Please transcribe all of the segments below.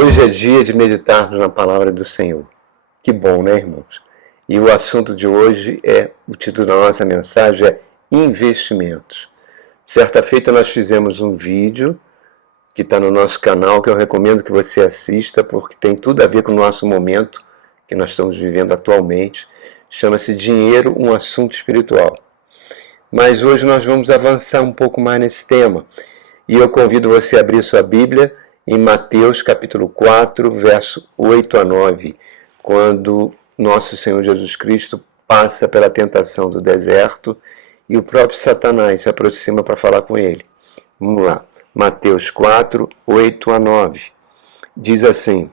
Hoje é dia de meditarmos na palavra do Senhor. Que bom, né, irmãos? E o assunto de hoje o título da nossa mensagem é investimentos. Certa feita nós fizemos um vídeo que está no nosso canal, que eu recomendo que você assista, porque tem tudo a ver com o nosso momento que nós estamos vivendo atualmente. Chama-se Dinheiro, um assunto espiritual. Mas hoje nós vamos avançar um pouco mais nesse tema. E eu convido você a abrir sua Bíblia em Mateus capítulo 4, verso 8 a 9, quando nosso Senhor Jesus Cristo passa pela tentação do deserto e o próprio Satanás se aproxima para falar com ele. Vamos lá, Mateus 4, 8 a 9. Diz assim: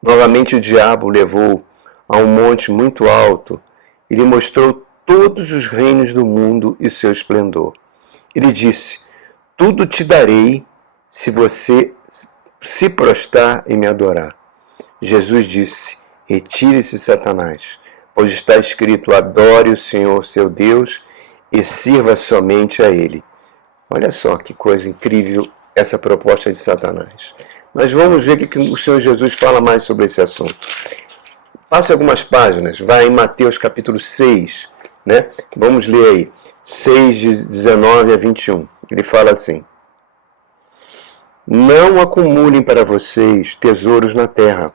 Novamente o diabo o levou a um monte muito alto e lhe mostrou todos os reinos do mundo e seu esplendor. Ele disse: Tudo te darei se você se prostrar e me adorar. Jesus disse: Retire-se, Satanás, pois está escrito: Adore o Senhor seu Deus e sirva somente a Ele. Olha só que coisa incrível essa proposta de Satanás. Mas vamos ver o que o Senhor Jesus fala mais sobre esse assunto. Passe algumas páginas, vai em Mateus capítulo 6, né? Vamos ler aí, 6, de 19 a 21. Ele fala assim: Não acumulem para vocês tesouros na terra,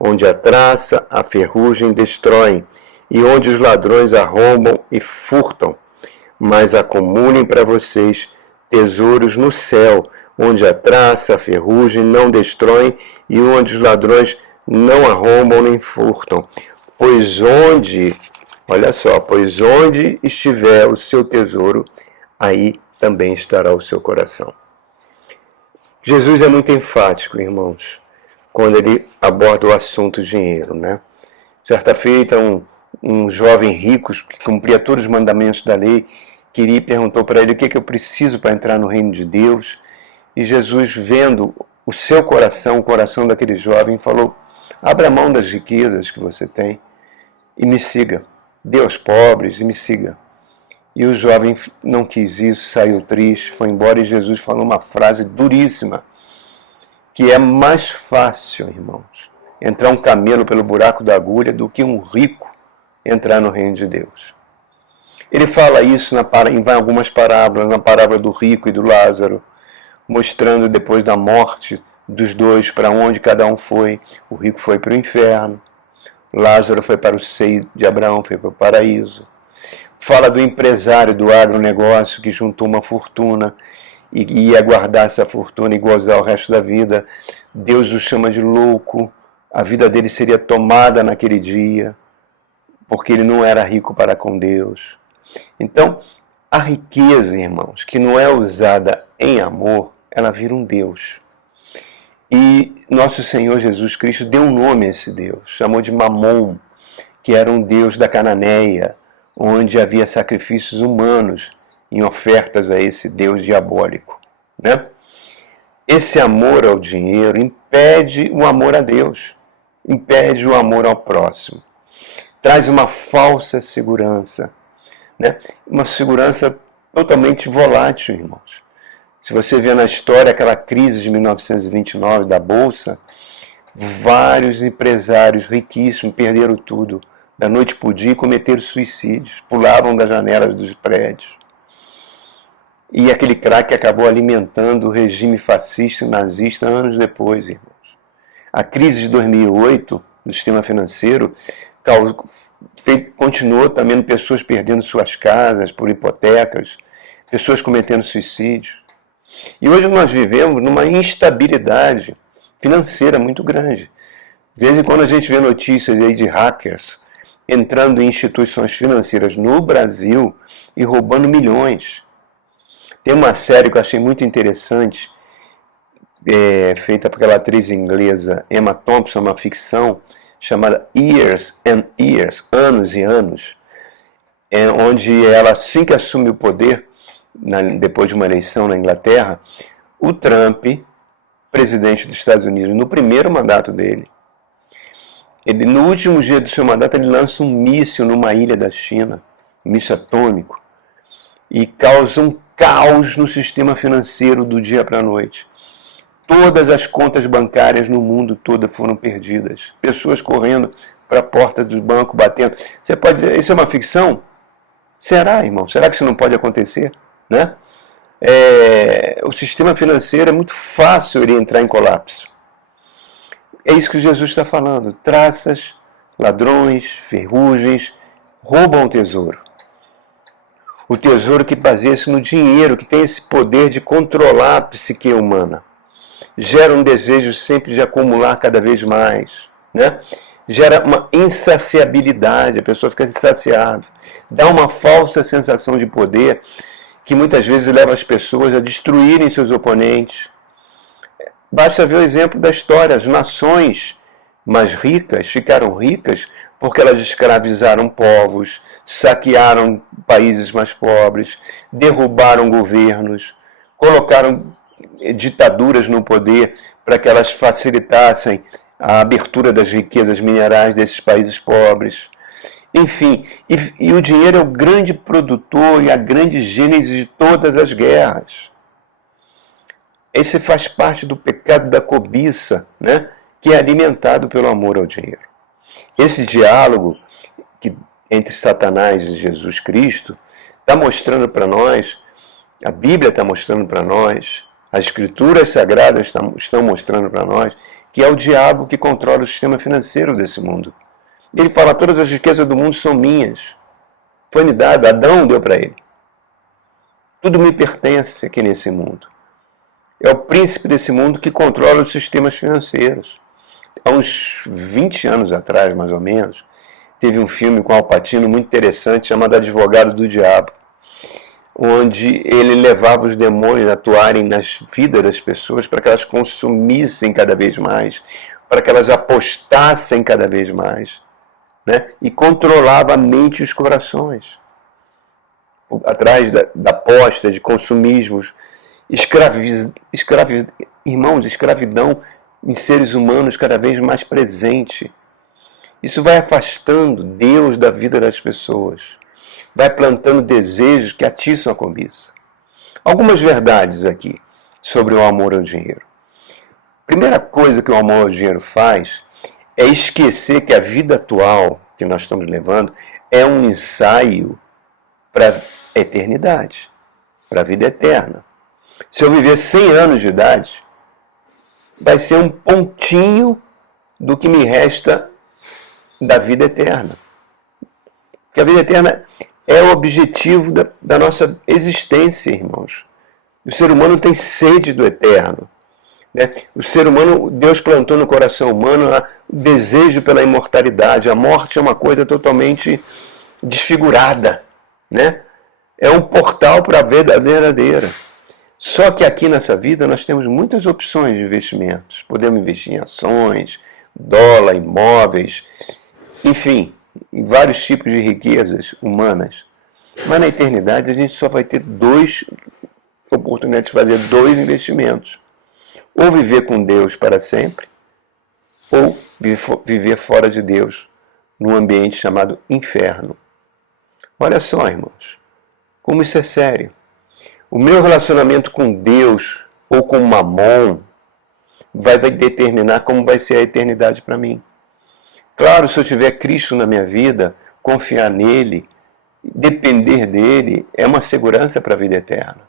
onde a traça, a ferrugem destroem, e onde os ladrões arrombam e furtam. Mas acumulem para vocês tesouros no céu, onde a traça, a ferrugem não destroem, e onde os ladrões não arrombam nem furtam. Pois onde estiver o seu tesouro, aí também estará o seu coração. Jesus é muito enfático, irmãos, quando ele aborda o assunto dinheiro, né? Certa feita, um jovem rico que cumpria todos os mandamentos da lei, queria e perguntou para ele o que eu preciso para entrar no reino de Deus. E Jesus, vendo o seu coração, o coração daquele jovem, falou: abra mão das riquezas que você tem e me siga. Dê aos pobres e me siga. E o jovem não quis isso, saiu triste, foi embora, e Jesus falou uma frase duríssima, que é mais fácil, irmãos, entrar um camelo pelo buraco da agulha do que um rico entrar no reino de Deus. Ele fala isso em algumas parábolas, na parábola do rico e do Lázaro, mostrando depois da morte dos dois para onde cada um foi. O rico foi para o inferno, Lázaro foi para o seio de Abraão, foi para o paraíso. Fala do empresário do agronegócio que juntou uma fortuna e ia guardar essa fortuna e gozar o resto da vida. Deus o chama de louco, a vida dele seria tomada naquele dia, porque ele não era rico para com Deus. Então, a riqueza, irmãos, que não é usada em amor, ela vira um Deus. E nosso Senhor Jesus Cristo deu um nome a esse Deus, chamou de Mamon, que era um Deus da Cananeia, onde havia sacrifícios humanos em ofertas a esse Deus diabólico, né? Esse amor ao dinheiro impede o amor a Deus, impede o amor ao próximo, traz uma falsa segurança, né? Uma segurança totalmente volátil, irmãos. Se você vê na história aquela crise de 1929 da Bolsa, vários empresários riquíssimos perderam tudo, da noite para o dia, cometeram suicídios, pulavam das janelas dos prédios. E aquele crack acabou alimentando o regime fascista e nazista anos depois, irmãos. A crise de 2008 do sistema financeiro continuou também pessoas perdendo suas casas por hipotecas, pessoas cometendo suicídios. E hoje nós vivemos numa instabilidade financeira muito grande. De vez em quando a gente vê notícias aí de hackers entrando em instituições financeiras no Brasil e roubando milhões. Tem uma série que eu achei muito interessante, feita por aquela atriz inglesa Emma Thompson, uma ficção chamada Years and Years, Anos e Anos, onde ela, assim que assume o poder, depois de uma eleição na Inglaterra, o Trump, presidente dos Estados Unidos, no primeiro mandato dele, no último dia do seu mandato, ele lança um míssil numa ilha da China, um míssil atômico, e causa um caos no sistema financeiro do dia para a noite. Todas as contas bancárias no mundo todo foram perdidas. Pessoas correndo para a porta do banco, batendo. Você pode dizer, isso é uma ficção? Será, irmão? Será que isso não pode acontecer? Né? O sistema financeiro é muito fácil ele entrar em colapso. É isso que Jesus está falando. Traças, ladrões, ferrugens, roubam o tesouro. O tesouro que baseia-se no dinheiro, que tem esse poder de controlar a psique humana. Gera um desejo sempre de acumular cada vez mais, né? Gera uma insaciabilidade, a pessoa fica insaciável. Dá uma falsa sensação de poder que muitas vezes leva as pessoas a destruírem seus oponentes. Basta ver o exemplo da história. As nações mais ricas ficaram ricas porque elas escravizaram povos, saquearam países mais pobres, derrubaram governos, colocaram ditaduras no poder para que elas facilitassem a abertura das riquezas minerais desses países pobres. Enfim, e o dinheiro é o grande produtor e a grande gênese de todas as guerras. Esse faz parte do pecado da cobiça, né, que é alimentado pelo amor ao dinheiro. Esse diálogo entre Satanás e Jesus Cristo está mostrando para nós, a Bíblia está mostrando para nós, as Escrituras Sagradas estão mostrando para nós, que é o diabo que controla o sistema financeiro desse mundo. Ele fala, todas as riquezas do mundo são minhas. Foi-me dado, Adão deu para ele. Tudo me pertence aqui nesse mundo. É o príncipe desse mundo que controla os sistemas financeiros. Há uns 20 anos atrás, mais ou menos, teve um filme com Al Pacino muito interessante, chamado Advogado do Diabo, onde ele levava os demônios a atuarem nas vidas das pessoas para que elas consumissem cada vez mais, para que elas apostassem cada vez mais, né? E controlava a mente e os corações. Atrás da aposta, de consumismos, irmãos, escravidão em seres humanos cada vez mais presente. Isso vai afastando Deus da vida das pessoas. Vai plantando desejos que atiçam a cobiça. Algumas verdades aqui sobre o amor ao dinheiro. Primeira coisa que o amor ao dinheiro faz é esquecer que a vida atual que nós estamos levando é um ensaio para a eternidade, para a vida eterna. Se eu viver 100 anos de idade, vai ser um pontinho do que me resta da vida eterna. Porque a vida eterna é o objetivo da nossa existência, irmãos. O ser humano tem sede do eterno. Né? O ser humano, Deus plantou no coração humano o desejo pela imortalidade. A morte é uma coisa totalmente desfigurada. Né? É um portal para a vida verdadeira. Só que aqui nessa vida nós temos muitas opções de investimentos. Podemos investir em ações, dólar, imóveis, enfim, em vários tipos de riquezas humanas. Mas na eternidade a gente só vai ter 2 oportunidades de fazer 2 investimentos. Ou viver com Deus para sempre, ou viver fora de Deus, num ambiente chamado inferno. Olha só, irmãos, como isso é sério. O meu relacionamento com Deus ou com Mamon vai determinar como vai ser a eternidade para mim. Claro, se eu tiver Cristo na minha vida, confiar nele, depender dele, é uma segurança para a vida eterna.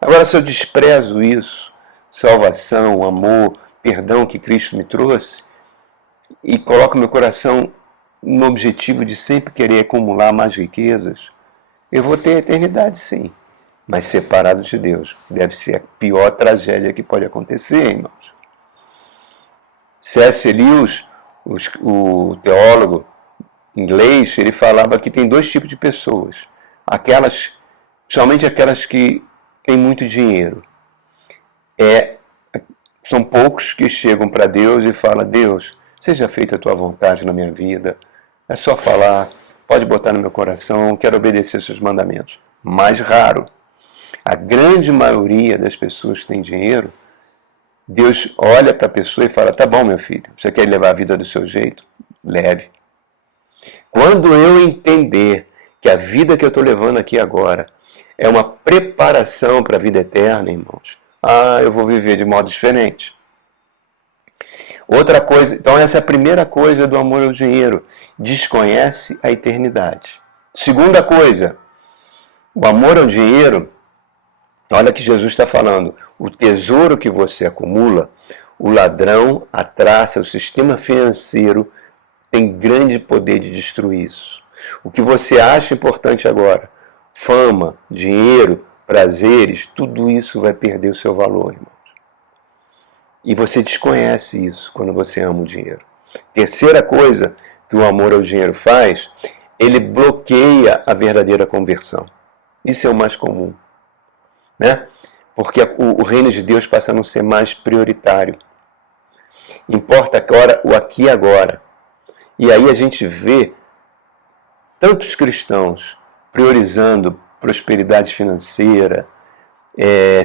Agora, se eu desprezo isso, salvação, amor, perdão que Cristo me trouxe, e coloco meu coração no objetivo de sempre querer acumular mais riquezas, eu vou ter a eternidade sim, mas separado de Deus. Deve ser a pior tragédia que pode acontecer, irmãos. C.S. Lewis, o teólogo inglês, ele falava que tem 2 tipos de pessoas. Somente aquelas que têm muito dinheiro. São poucos que chegam para Deus e falam, Deus, seja feita a tua vontade na minha vida. É só falar, pode botar no meu coração, quero obedecer seus mandamentos. Mais raro. A grande maioria das pessoas que têm dinheiro, Deus olha para a pessoa e fala, tá bom, meu filho, você quer levar a vida do seu jeito? Leve. Quando eu entender que a vida que eu estou levando aqui agora é uma preparação para a vida eterna, irmãos, eu vou viver de modo diferente. Outra coisa, então essa é a primeira coisa do amor ao dinheiro. Desconhece a eternidade. Segunda coisa, o amor ao dinheiro, olha que Jesus está falando, o tesouro que você acumula, o ladrão, a traça, o sistema financeiro tem grande poder de destruir isso. O que você acha importante agora, fama, dinheiro, prazeres, tudo isso vai perder o seu valor, irmãos. E você desconhece isso quando você ama o dinheiro. Terceira coisa que o amor ao dinheiro faz, ele bloqueia a verdadeira conversão. Isso é o mais comum, né? Porque o reino de Deus passa a não ser mais prioritário. Importa agora o aqui e agora. E aí a gente vê tantos cristãos priorizando prosperidade financeira,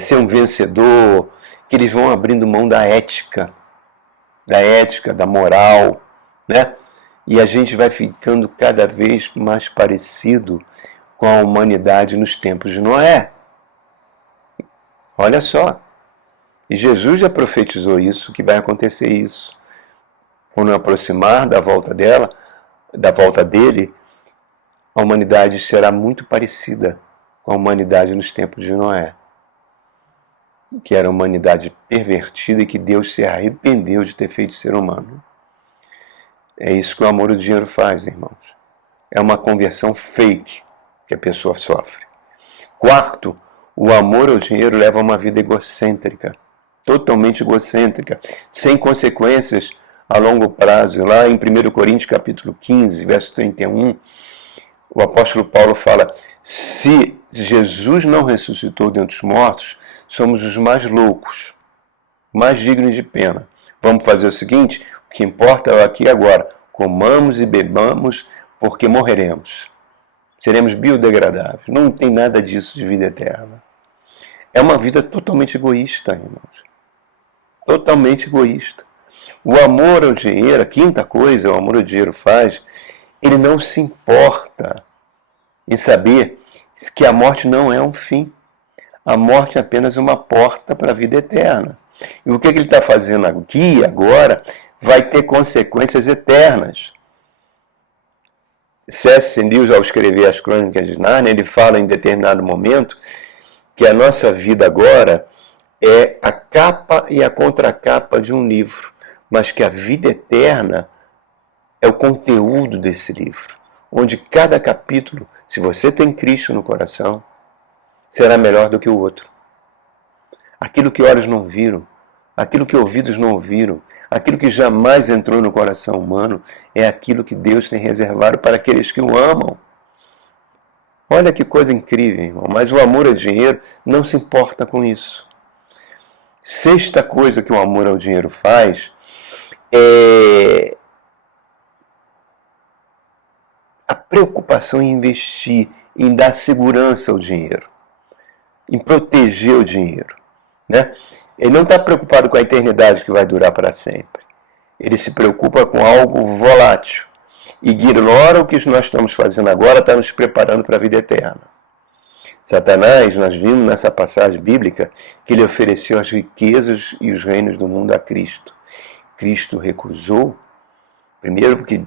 ser um vencedor, que eles vão abrindo mão da ética, da moral, né? E a gente vai ficando cada vez mais parecido com a humanidade nos tempos de Noé. Olha só. E Jesus já profetizou isso, que vai acontecer isso. Quando aproximar da volta dele, a humanidade será muito parecida com a humanidade nos tempos de Noé, que era a humanidade pervertida e que Deus se arrependeu de ter feito ser humano. É isso que o amor ao dinheiro faz, irmãos. É uma conversão fake que a pessoa sofre. Quarto, o amor ao dinheiro leva a uma vida egocêntrica, totalmente egocêntrica, sem consequências a longo prazo. Lá em 1 Coríntios capítulo 15, verso 31, o apóstolo Paulo fala: se Jesus não ressuscitou dentre os mortos, somos os mais loucos, mais dignos de pena. Vamos fazer o seguinte, o que importa é aqui e agora. Comamos e bebamos, porque morreremos. Seremos biodegradáveis. Não tem nada disso de vida eterna. É uma vida totalmente egoísta, irmãos. Totalmente egoísta. O amor ao dinheiro, a quinta coisa, o amor ao dinheiro faz, ele não se importa em saber que a morte não é um fim. A morte é apenas uma porta para a vida eterna. E o que ele está fazendo aqui, agora, vai ter consequências eternas. C.S. Lewis, ao escrever as Crônicas de Nárnia, ele fala em determinado momento que a nossa vida agora é a capa e a contracapa de um livro, mas que a vida eterna é o conteúdo desse livro, onde cada capítulo, se você tem Cristo no coração, será melhor do que o outro. Aquilo que olhos não viram, aquilo que ouvidos não ouviram, aquilo que jamais entrou no coração humano, é aquilo que Deus tem reservado para aqueles que o amam. Olha que coisa incrível, irmão. Mas o amor ao dinheiro não se importa com isso. Sexta coisa que o amor ao dinheiro faz é a preocupação em investir, em dar segurança ao dinheiro, em proteger o dinheiro, né? Ele não está preocupado com a eternidade que vai durar para sempre. Ele se preocupa com algo volátil. Ignora o que nós estamos fazendo agora, está nos preparando para a vida eterna. Satanás, nós vimos nessa passagem bíblica, que ele ofereceu as riquezas e os reinos do mundo a Cristo. Cristo recusou, primeiro porque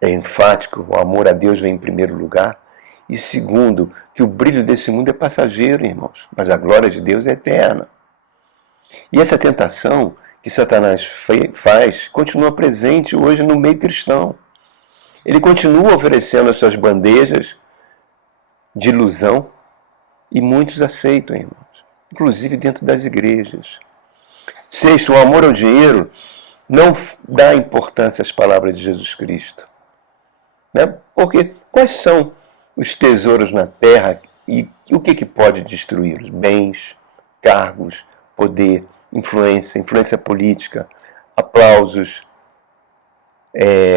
é enfático, o amor a Deus vem em primeiro lugar, e segundo, que o brilho desse mundo é passageiro, irmãos, mas a glória de Deus é eterna. E essa tentação que Satanás faz continua presente hoje no meio cristão. Ele continua oferecendo as suas bandejas de ilusão e muitos aceitam, irmãos, inclusive dentro das igrejas. Sexto, o amor ao dinheiro não dá importância às palavras de Jesus Cristo, né? Porque quais são os tesouros na terra e o que pode destruí-los? Bens, cargos, poder, influência política, aplausos,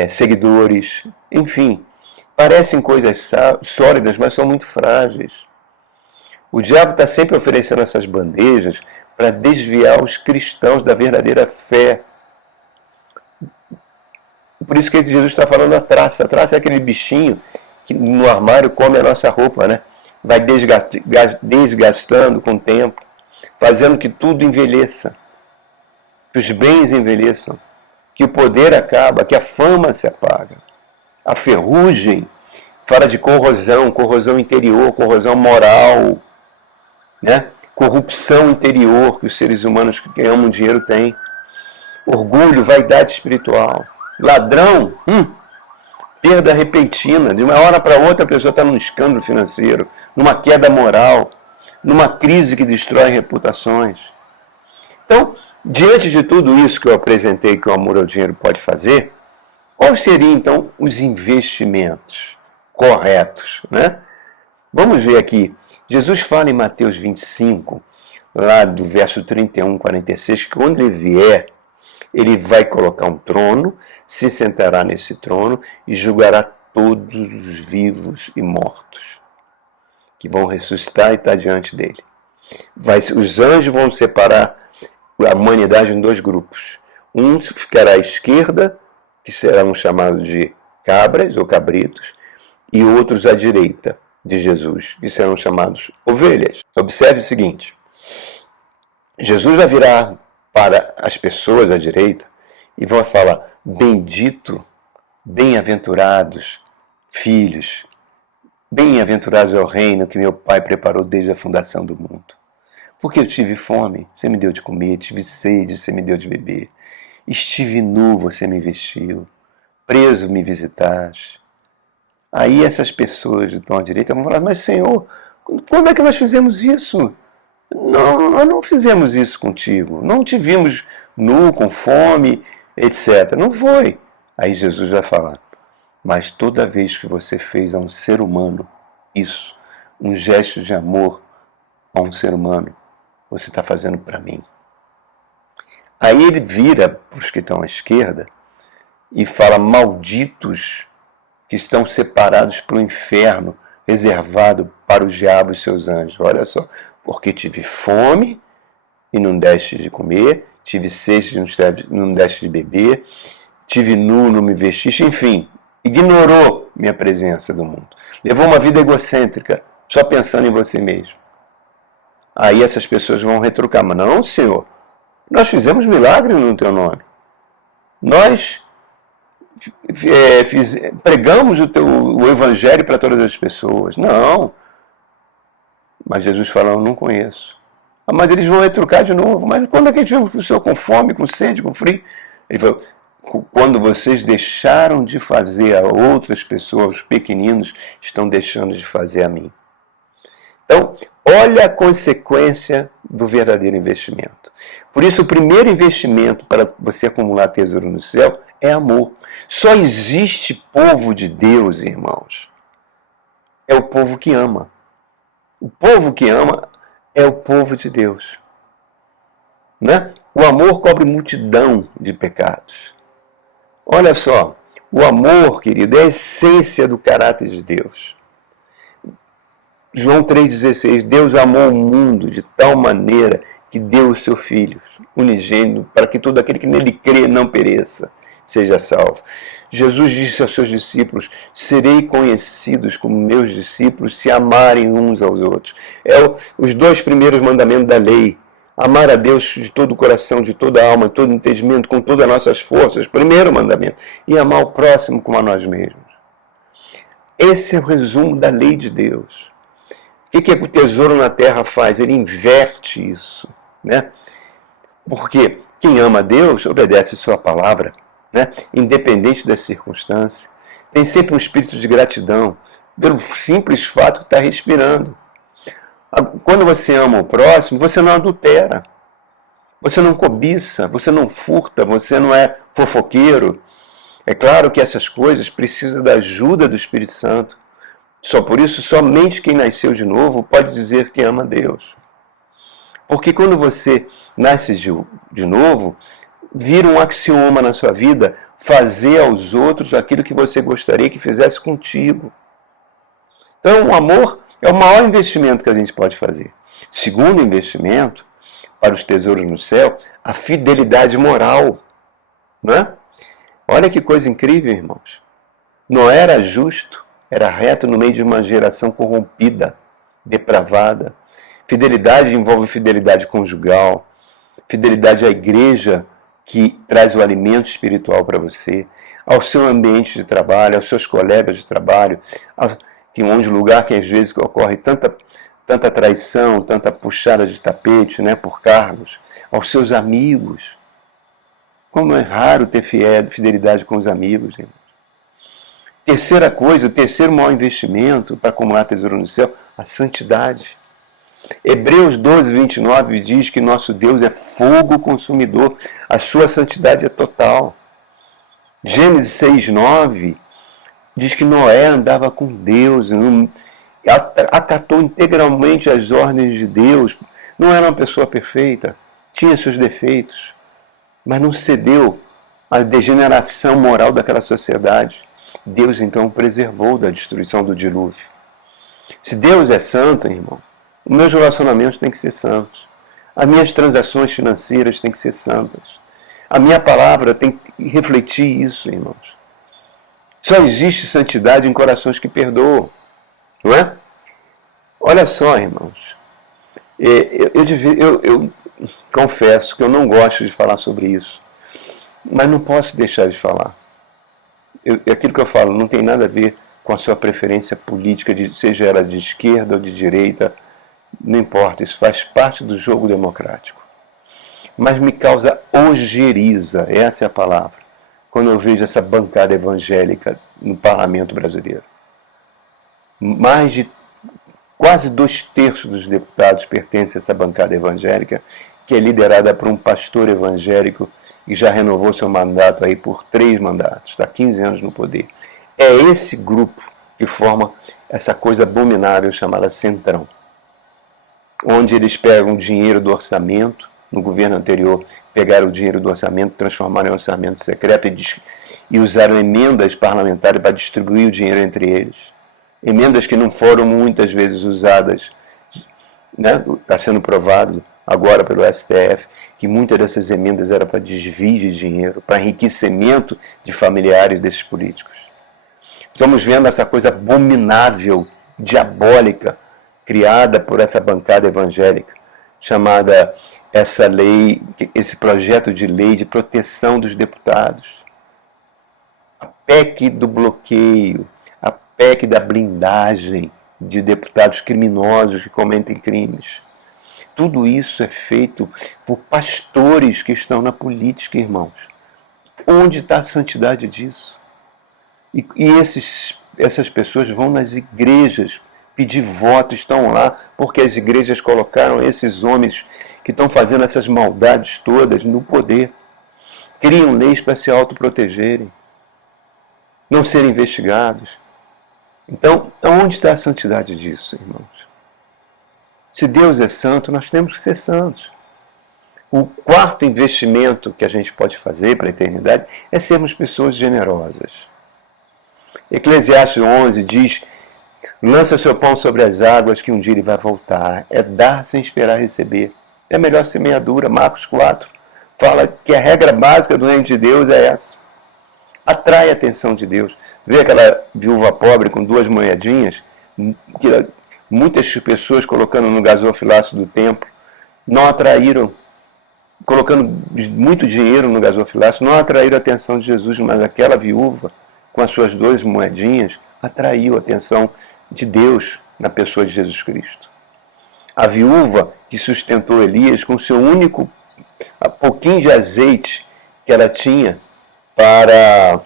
seguidores, enfim, parecem coisas sólidas, mas são muito frágeis. O diabo está sempre oferecendo essas bandejas para desviar os cristãos da verdadeira fé. Por isso que Jesus está falando da traça. A traça é aquele bichinho que no armário come a nossa roupa, né? Vai desgastando com o tempo. fazendo que tudo envelheça, que os bens envelheçam, que o poder acaba, que a fama se apaga. A ferrugem fala de corrosão, corrosão interior, corrosão moral, né? Corrupção interior que os seres humanos que amam dinheiro têm. Orgulho, vaidade espiritual. Ladrão, perda repentina. De uma hora para outra a pessoa está num escândalo financeiro, numa queda moral, numa crise que destrói reputações. Então, diante de tudo isso que eu apresentei que o amor ao dinheiro pode fazer, quais seriam então os investimentos corretos, né? Vamos ver aqui. Jesus fala em Mateus 25, lá do verso 31, 46, que quando ele vier, ele vai colocar um trono, se sentará nesse trono e julgará todos os vivos e mortos, que vão ressuscitar e estar diante dele. Os anjos vão separar a humanidade em dois grupos. Um ficará à esquerda, que serão chamados de cabras ou cabritos, e outros à direita de Jesus, que serão chamados ovelhas. Observe o seguinte: Jesus vai virar para as pessoas à direita e vai falar: bendito, bem-aventurados filhos, bem-aventurados é o reino que meu Pai preparou desde a fundação do mundo. Porque eu tive fome, você me deu de comer, tive sede, você me deu de beber, estive nu, você me vestiu, preso, me visitaste. Aí essas pessoas que estão à direita vão falar: mas Senhor, quando é que nós fizemos isso? Não, nós não fizemos isso contigo. Não te vimos nu, com fome, etc. Não foi. Aí Jesus vai falar: mas toda vez que você fez a um ser humano isso, um gesto de amor a um ser humano, você está fazendo para mim. Aí ele vira para os que estão à esquerda e fala: malditos que estão separados para o inferno, reservado para o diabo e seus anjos. Olha só, porque tive fome e não deste de comer, tive sede e não deste de beber, tive nu, não me vestiste, enfim, ignorou minha presença do mundo. Levou uma vida egocêntrica, só pensando em você mesmo. Aí essas pessoas vão retrucar: mas não, Senhor, nós fizemos milagre no teu nome. Nós pregamos o evangelho para todas as pessoas. Não. Mas Jesus fala: eu não conheço. Mas eles vão retrucar de novo: mas quando é que a gente viu o Senhor com fome, com sede, com frio? Ele falou: quando vocês deixaram de fazer a outras pessoas, os pequeninos estão deixando de fazer a mim. Então, olha a consequência do verdadeiro investimento. Por isso, o primeiro investimento para você acumular tesouro no céu é amor. Só existe povo de Deus, irmãos. É o povo que ama. O povo que ama é o povo de Deus. Né? O amor cobre multidão de pecados. Olha só, o amor, querido, é a essência do caráter de Deus. João 3,16, Deus amou o mundo de tal maneira que deu o seu Filho unigênito para que todo aquele que nele crê não pereça, seja salvo. Jesus disse aos seus discípulos: serei conhecidos como meus discípulos se amarem uns aos outros. Os dois primeiros mandamentos da lei: amar a Deus de todo o coração, de toda a alma, de todo o entendimento, com todas as nossas forças, primeiro mandamento, e amar o próximo como a nós mesmos. Esse é o resumo da lei de Deus. O que o tesouro na terra faz? Ele inverte isso, né? Porque quem ama a Deus obedece sua palavra, né? Independente das circunstâncias. Tem sempre um espírito de gratidão pelo simples fato de estar respirando. Quando você ama o próximo, você não adultera, você não cobiça, você não furta, você não é fofoqueiro. É claro que essas coisas precisam da ajuda do Espírito Santo. Só por isso, somente quem nasceu de novo pode dizer que ama a Deus. Porque quando você nasce de novo, vira um axioma na sua vida fazer aos outros aquilo que você gostaria que fizesse contigo. Então, o amor é o maior investimento que a gente pode fazer. Segundo investimento, para os tesouros no céu, a fidelidade moral. Né? Olha que coisa incrível, irmãos. Noé era justo, era reto no meio de uma geração corrompida, depravada. Fidelidade envolve fidelidade conjugal, fidelidade à igreja que traz o alimento espiritual para você, ao seu ambiente de trabalho, aos seus colegas de trabalho, que onde lugar que às vezes ocorre tanta traição, tanta puxada de tapete, né, por cargos, aos seus amigos. Como é raro ter fidelidade com os amigos, irmãos. Terceira coisa, o terceiro maior investimento para acumular tesouro no céu, a santidade. Hebreus 12, 29 diz que nosso Deus é fogo consumidor, a sua santidade é total. Gênesis 6, 9 diz que Noé andava com Deus, acatou integralmente as ordens de Deus, não era uma pessoa perfeita, tinha seus defeitos, mas não cedeu à degeneração moral daquela sociedade. Deus então o preservou da destruição do dilúvio. Se Deus é santo, irmão, os meus relacionamentos têm que ser santos. As minhas transações financeiras têm que ser santas. A minha palavra tem que refletir isso, irmãos. Só existe santidade em corações que perdoam, não é? Olha só, irmãos. Eu confesso que eu não gosto de falar sobre isso, mas não posso deixar de falar. Aquilo que eu falo não tem nada a ver com a sua preferência política, seja ela de esquerda ou de direita, não importa, isso faz parte do jogo democrático. Mas me causa ojeriza, essa é a palavra, quando eu vejo essa bancada evangélica no parlamento brasileiro. Mais de quase 2/3 dos deputados pertencem a essa bancada evangélica, que é liderada por um pastor evangélico que já renovou seu mandato aí por 3 mandatos, está 15 anos no poder. É esse grupo que forma essa coisa abominável chamada Centrão, onde eles pegam dinheiro do orçamento. No governo anterior, pegaram o dinheiro do orçamento, transformaram em orçamento secreto e usaram emendas parlamentares para distribuir o dinheiro entre eles. Emendas que não foram muitas vezes usadas, né? Está sendo provado agora pelo STF que muitas dessas emendas eram para desvio de dinheiro, para enriquecimento de familiares desses políticos. Estamos vendo essa coisa abominável, diabólica, criada por essa bancada evangélica, chamada essa lei, esse projeto de lei de proteção dos deputados. A PEC do bloqueio, a PEC da blindagem de deputados criminosos que cometem crimes. Tudo isso é feito por pastores que estão na política, irmãos. Onde está a santidade disso? E essas pessoas vão nas igrejas pedir voto, estão lá porque as igrejas colocaram esses homens que estão fazendo essas maldades todas no poder. Criam leis para se autoprotegerem, não serem investigados. Então, onde está a santidade disso, irmãos? Se Deus é santo, nós temos que ser santos. O quarto investimento que a gente pode fazer para a eternidade é sermos pessoas generosas. Eclesiastes 11 diz: lança seu pão sobre as águas, que um dia ele vai voltar. É dar sem esperar receber. É melhor semeadura. Marcos 4 fala que a regra básica do reino de Deus é essa. Atrai a atenção de Deus. Vê aquela viúva pobre com 2 moedinhas, que muitas pessoas colocando no gasofilaço do templo, não atraíram, colocando muito dinheiro no gasofilaço, não atraíram a atenção de Jesus, mas aquela viúva, com as suas 2 moedinhas, atraiu a atenção de Deus na pessoa de Jesus Cristo. A viúva que sustentou Elias com seu único pouquinho de azeite que ela tinha para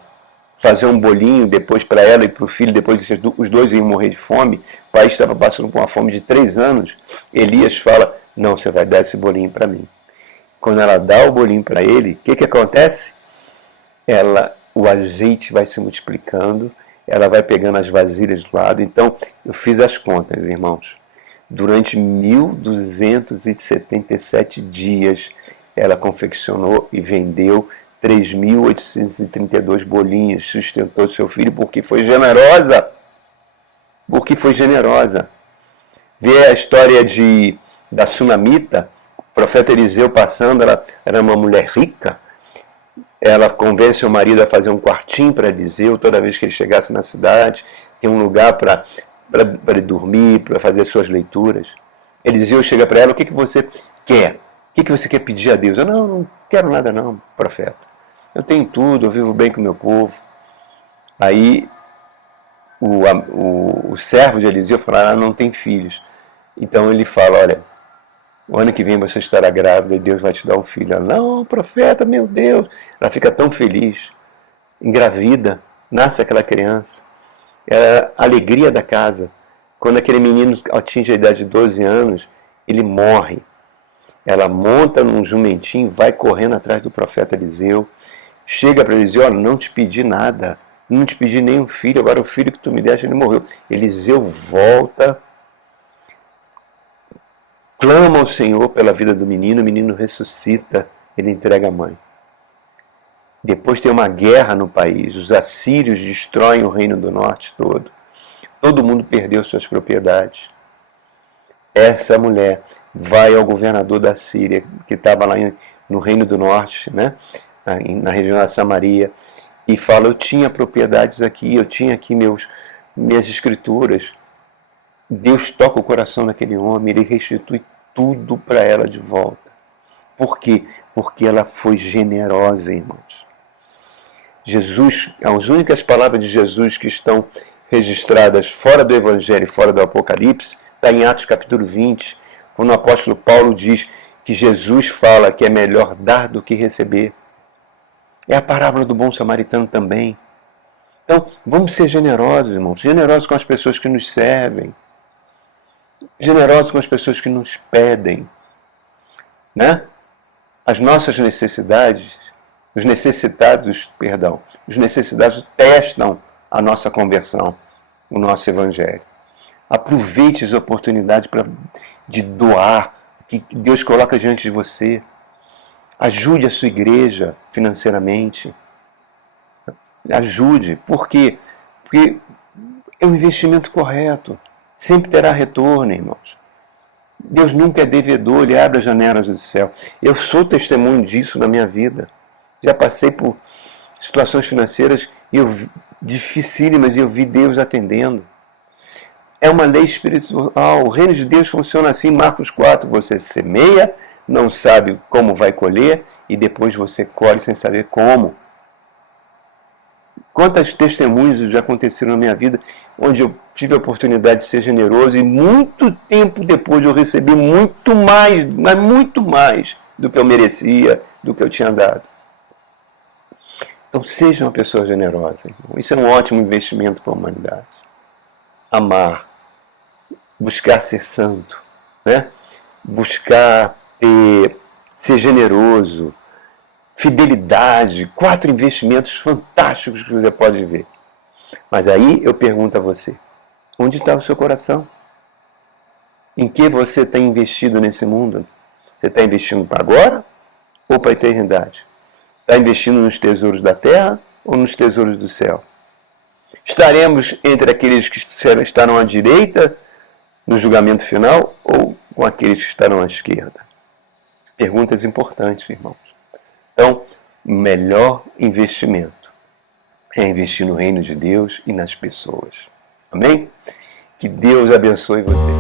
fazer um bolinho depois para ela e para o filho, depois os 2 iam morrer de fome, o país estava passando por uma fome de 3 anos, Elias fala: não, você vai dar esse bolinho para mim. Quando ela dá o bolinho para ele, o que acontece? O azeite vai se multiplicando, ela vai pegando as vasilhas do lado. Então, eu fiz as contas, irmãos. Durante 1.277 dias, ela confeccionou e vendeu 3.832 bolinhos, sustentou seu filho porque foi generosa. Porque foi generosa. Vê a história da Sunamita, o profeta Eliseu passando, ela era uma mulher rica. Ela convence o marido a fazer um quartinho para Eliseu, toda vez que ele chegasse na cidade, tem um lugar para ele dormir, para fazer suas leituras. Eliseu chega para ela: o que você quer? O que você quer pedir a Deus? Eu: não quero nada não, profeta. Eu tenho tudo, eu vivo bem com o meu povo. Aí o servo de Eliseu fala: ela não tem filhos. Então ele fala: olha, o ano que vem você estará grávida e Deus vai te dar um filho. Ela: não, profeta, meu Deus. Ela fica tão feliz, engravida, nasce aquela criança. É a alegria da casa. Quando aquele menino atinge a idade de 12 anos, ele morre. Ela monta num jumentinho, vai correndo atrás do profeta Eliseu. Chega para Eliseu: olha, não te pedi nada, não te pedi nenhum filho, agora o filho que tu me deste, ele morreu. Eliseu volta, clama ao Senhor pela vida do menino, o menino ressuscita, ele entrega a mãe. Depois tem uma guerra no país, os assírios destroem o reino do norte todo. Todo mundo perdeu suas propriedades. Essa mulher vai ao governador da Síria, que estava lá no reino do norte, né? Na região da Samaria, e fala: eu tinha propriedades aqui, eu tinha aqui minhas escrituras. Deus toca o coração daquele homem, ele restitui tudo para ela de volta. Por quê? Porque ela foi generosa, irmãos. Jesus, as únicas palavras de Jesus que estão registradas fora do Evangelho e fora do Apocalipse, está em Atos capítulo 20, quando o apóstolo Paulo diz que Jesus fala que é melhor dar do que receber. É a parábola do bom samaritano também. Então, vamos ser generosos, irmãos. Generosos com as pessoas que nos servem. Generosos com as pessoas que nos pedem. Né? As nossas necessidades, os necessitados testam a nossa conversão, o nosso evangelho. Aproveite as oportunidades de doar, que Deus coloca diante de você. Ajude a sua igreja financeiramente. Ajude. Por quê? Porque é um investimento correto. Sempre terá retorno, irmãos. Deus nunca é devedor, Ele abre as janelas do céu. Eu sou testemunho disso na minha vida. Já passei por situações financeiras dificílimas e eu vi Deus atendendo. É uma lei espiritual. O reino de Deus funciona assim, Marcos 4. Você semeia, não sabe como vai colher e depois você colhe sem saber como. Quantas testemunhos já aconteceram na minha vida onde eu tive a oportunidade de ser generoso e muito tempo depois eu recebi muito mais, mas muito mais do que eu merecia, do que eu tinha dado. Então seja uma pessoa generosa, irmão. Isso é um ótimo investimento para a humanidade. Amar, buscar ser santo, né? Buscar ser generoso, fidelidade, 4 investimentos fantásticos que você pode ver. Mas aí eu pergunto a você, onde está o seu coração? Em que você tem investido nesse mundo? Você está investindo para agora ou para a eternidade? Está investindo nos tesouros da terra ou nos tesouros do céu? Estaremos entre aqueles que estarão à direita no julgamento final ou com aqueles que estarão à esquerda? Perguntas importantes, irmãos. Então, o melhor investimento é investir no reino de Deus e nas pessoas. Amém? Que Deus abençoe você.